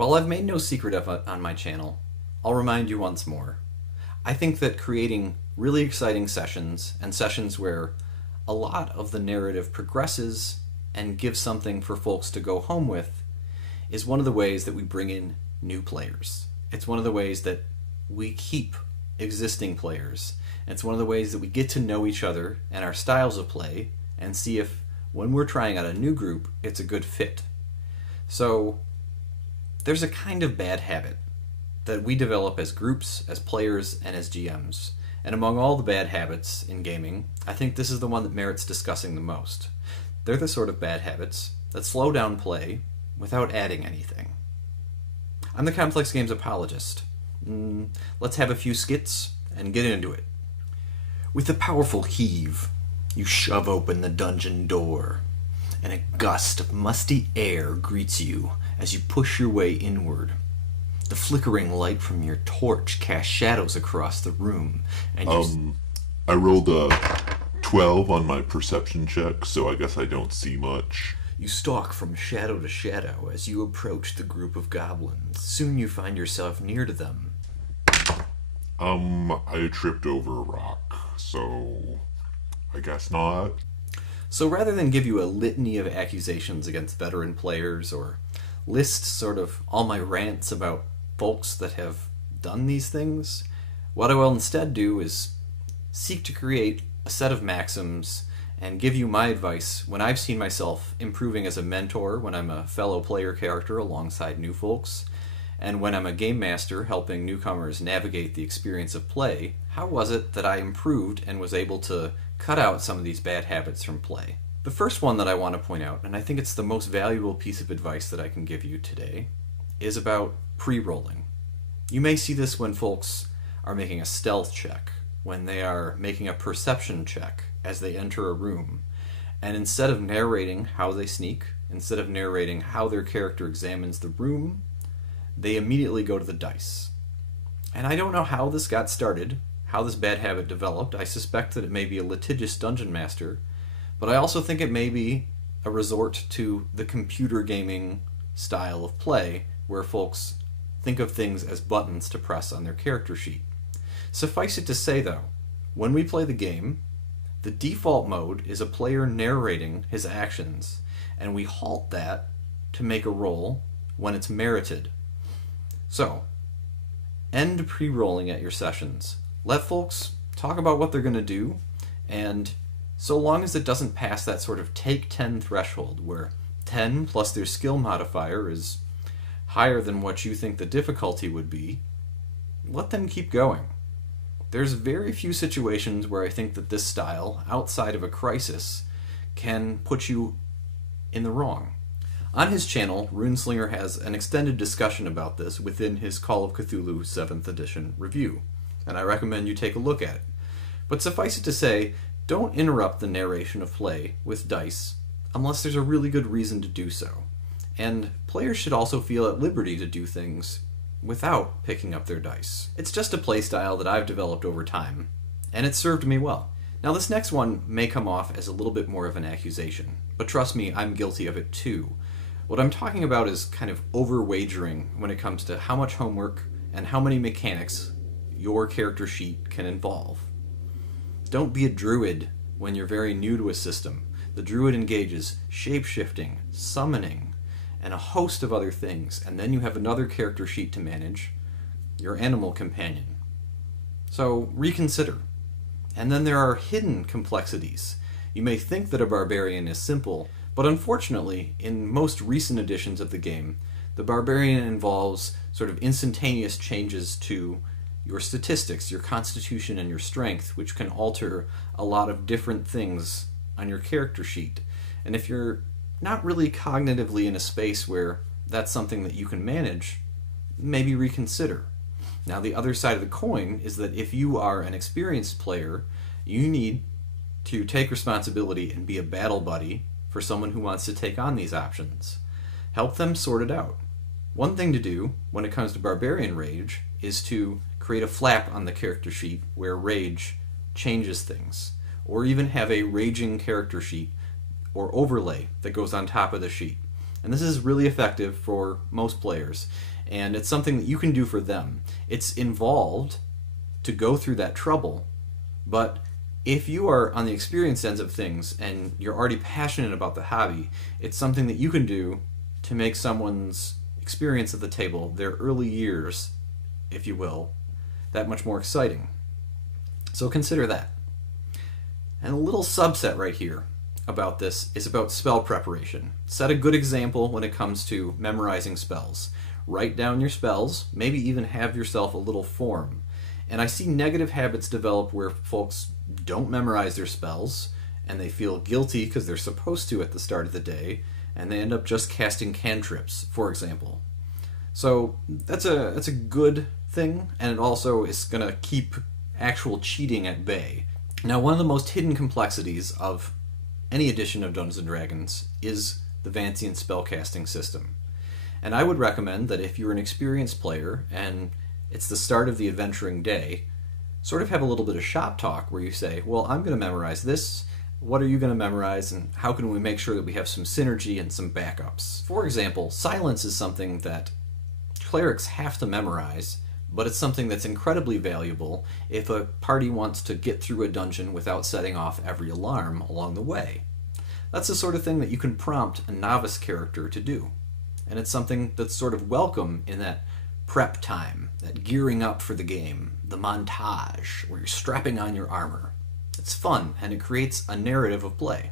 While I've made no secret of it on my channel, I'll remind you once more. I think that creating really exciting sessions, and sessions where a lot of the narrative progresses and gives something for folks to go home with, is one of the ways that we bring in new players. It's one of the ways that we keep existing players. It's one of the ways that we get to know each other and our styles of play and see if, when we're trying out a new group, it's a good fit. So, there's a kind of bad habit that we develop as groups, as players, and as GMs. And among all the bad habits in gaming, I think this is the one that merits discussing the most. They're the sort of bad habits that slow down play without adding anything. I'm the complex games apologist. Let's have a few skits and get into it. With a powerful heave, you shove open the dungeon door, and a gust of musty air greets you as you push your way inward. The flickering light from your torch casts shadows across the room, and I rolled a 12 on my perception check, so I guess I don't see much. You stalk from shadow to shadow as you approach the group of goblins. Soon you find yourself near to them. I tripped over a rock, so I guess not. So rather than give you a litany of accusations against veteran players or list sort of all my rants about folks that have done these things, what I will instead do is seek to create a set of maxims and give you my advice when I've seen myself improving as a mentor when I'm a fellow player character alongside new folks, and when I'm a game master helping newcomers navigate the experience of play. How was it that I improved and was able to cut out some of these bad habits from play? The first one that I want to point out, and I think it's the most valuable piece of advice that I can give you today, is about pre-rolling. You may see this when folks are making a stealth check, when they are making a perception check as they enter a room, and instead of narrating how they sneak, instead of narrating how their character examines the room, they immediately go to the dice. And I don't know how this got started, how this bad habit developed. I suspect that it may be a litigious dungeon master, but I also think it may be a resort to the computer gaming style of play, where folks think of things as buttons to press on their character sheet. Suffice it to say, though, when we play the game, the default mode is a player narrating his actions, and we halt that to make a roll when it's merited. So, end pre-rolling at your sessions. Let folks talk about what they're going to do, and so long as it doesn't pass that sort of take 10 threshold, where 10 plus their skill modifier is higher than what you think the difficulty would be, let them keep going. There's very few situations where I think that this style, outside of a crisis, can put you in the wrong. On his channel, Runeslinger has an extended discussion about this within his Call of Cthulhu 7th edition review, and I recommend you take a look at it. But suffice it to say, don't interrupt the narration of play with dice unless there's a really good reason to do so. And players should also feel at liberty to do things without picking up their dice. It's just a playstyle that I've developed over time, and it's served me well. Now this next one may come off as a little bit more of an accusation, but trust me, I'm guilty of it too. What I'm talking about is kind of over-wagering when it comes to how much homework and how many mechanics your character sheet can involve. Don't be a druid when you're very new to a system. The druid engages shape-shifting, summoning, and a host of other things, and then you have another character sheet to manage, your animal companion. So reconsider. And then there are hidden complexities. You may think that a barbarian is simple, but unfortunately, in most recent editions of the game, the barbarian involves sort of instantaneous changes to your statistics, your constitution, and your strength, which can alter a lot of different things on your character sheet. And if you're not really cognitively in a space where that's something that you can manage, maybe reconsider. Now, the other side of the coin is that if you are an experienced player, you need to take responsibility and be a battle buddy for someone who wants to take on these options. Help them sort it out. One thing to do when it comes to barbarian rage is to create a flap on the character sheet where rage changes things, or even have a raging character sheet or overlay that goes on top of the sheet. And this is really effective for most players, and it's something that you can do for them. It's involved to go through that trouble, but if you are on the experienced ends of things and you're already passionate about the hobby, it's something that you can do to make someone's experience at the table, their early years, if you will, that much more exciting. So consider that. And a little subset right here about this is about spell preparation. Set a good example when it comes to memorizing spells. Write down your spells, maybe even have yourself a little form. And I see negative habits develop where folks don't memorize their spells, and they feel guilty because they're supposed to at the start of the day, and they end up just casting cantrips, for example. So that's a good thing, and it also is going to keep actual cheating at bay. Now, one of the most hidden complexities of any edition of Dungeons & Dragons is the Vancian spellcasting system. And I would recommend that if you're an experienced player and it's the start of the adventuring day, sort of have a little bit of shop talk where you say, well, I'm going to memorize this, what are you going to memorize, and how can we make sure that we have some synergy and some backups? For example, silence is something that clerics have to memorize, but it's something that's incredibly valuable if a party wants to get through a dungeon without setting off every alarm along the way. That's the sort of thing that you can prompt a novice character to do. And it's something that's sort of welcome in that prep time, that gearing up for the game, the montage, where you're strapping on your armor. It's fun, and it creates a narrative of play.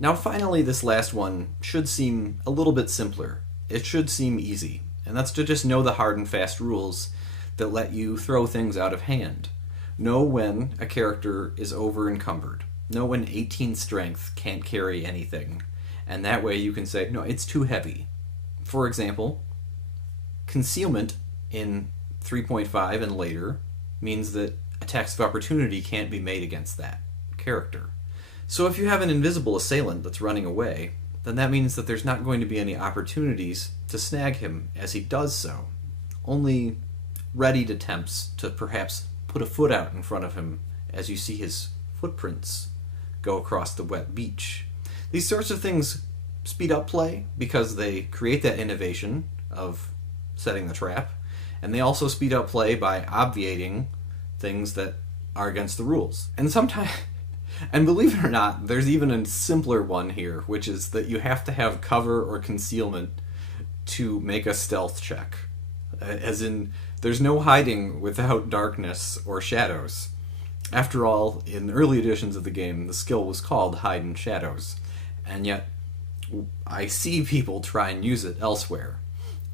Now finally, this last one should seem a little bit simpler. It should seem easy, and that's to just know the hard and fast rules that let you throw things out of hand. Know when a character is over encumbered. Know when 18 strength can't carry anything, and that way you can say, no, it's too heavy. For example, concealment in 3.5 and later means that attacks of opportunity can't be made against that character. So if you have an invisible assailant that's running away, then that means that there's not going to be any opportunities to snag him as he does so. Only readied attempts to perhaps put a foot out in front of him as you see his footprints go across the wet beach. These sorts of things speed up play because they create that innovation of setting the trap, and they also speed up play by obviating things that are against the rules. And sometimes, and believe it or not, there's even a simpler one here, which is that you have to have cover or concealment to make a stealth check. As in, there's no hiding without darkness or shadows. After all, in early editions of the game, the skill was called Hide in Shadows, and yet I see people try and use it elsewhere.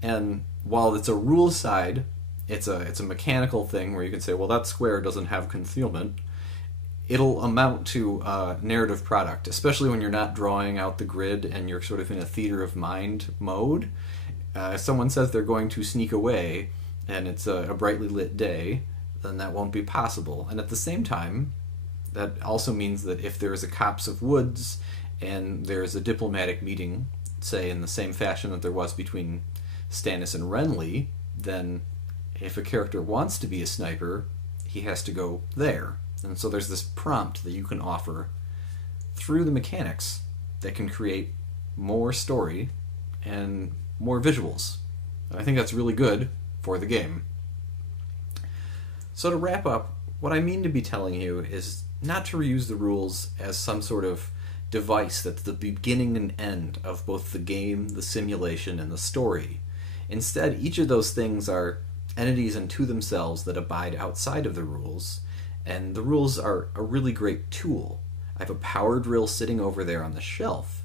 And while it's a rule side, it's a mechanical thing where you can say, well, that square doesn't have concealment. It'll amount to a narrative product, especially when you're not drawing out the grid and you're sort of in a theater of mind mode. If someone says they're going to sneak away and it's a brightly lit day, then that won't be possible. And at the same time, that also means that if there is a copse of woods and there's a diplomatic meeting, say in the same fashion that there was between Stannis and Renly, then if a character wants to be a sniper, he has to go there. And so there's this prompt that you can offer through the mechanics that can create more story and more visuals. I think that's really good for the game. So to wrap up, what I mean to be telling you is not to reuse the rules as some sort of device that's the beginning and end of both the game, the simulation, and the story. Instead, each of those things are entities unto themselves that abide outside of the rules, and the rules are a really great tool. I have a power drill sitting over there on the shelf,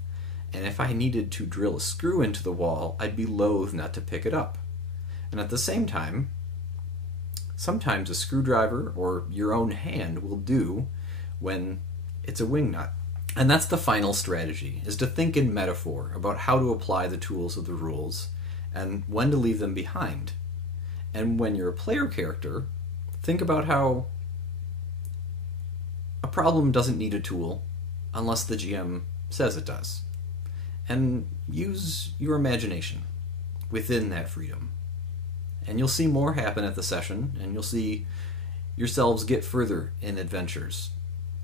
and if I needed to drill a screw into the wall, I'd be loath not to pick it up. And at the same time, sometimes a screwdriver or your own hand will do when it's a wingnut. And that's the final strategy, is to think in metaphor about how to apply the tools of the rules and when to leave them behind. And when you're a player character, think about how a problem doesn't need a tool unless the GM says it does. And use your imagination within that freedom. And you'll see more happen at the session, and you'll see yourselves get further in adventures.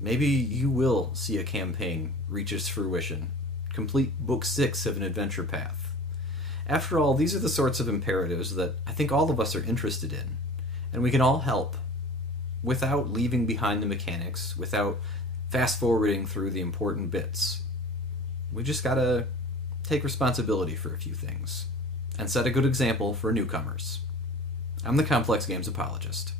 Maybe you will see a campaign reach its fruition, complete Book 6 of an adventure path. After all, these are the sorts of imperatives that I think all of us are interested in, and we can all help without leaving behind the mechanics, without fast-forwarding through the important bits. We just gotta take responsibility for a few things, and set a good example for newcomers. I'm the Complex Games Apologist.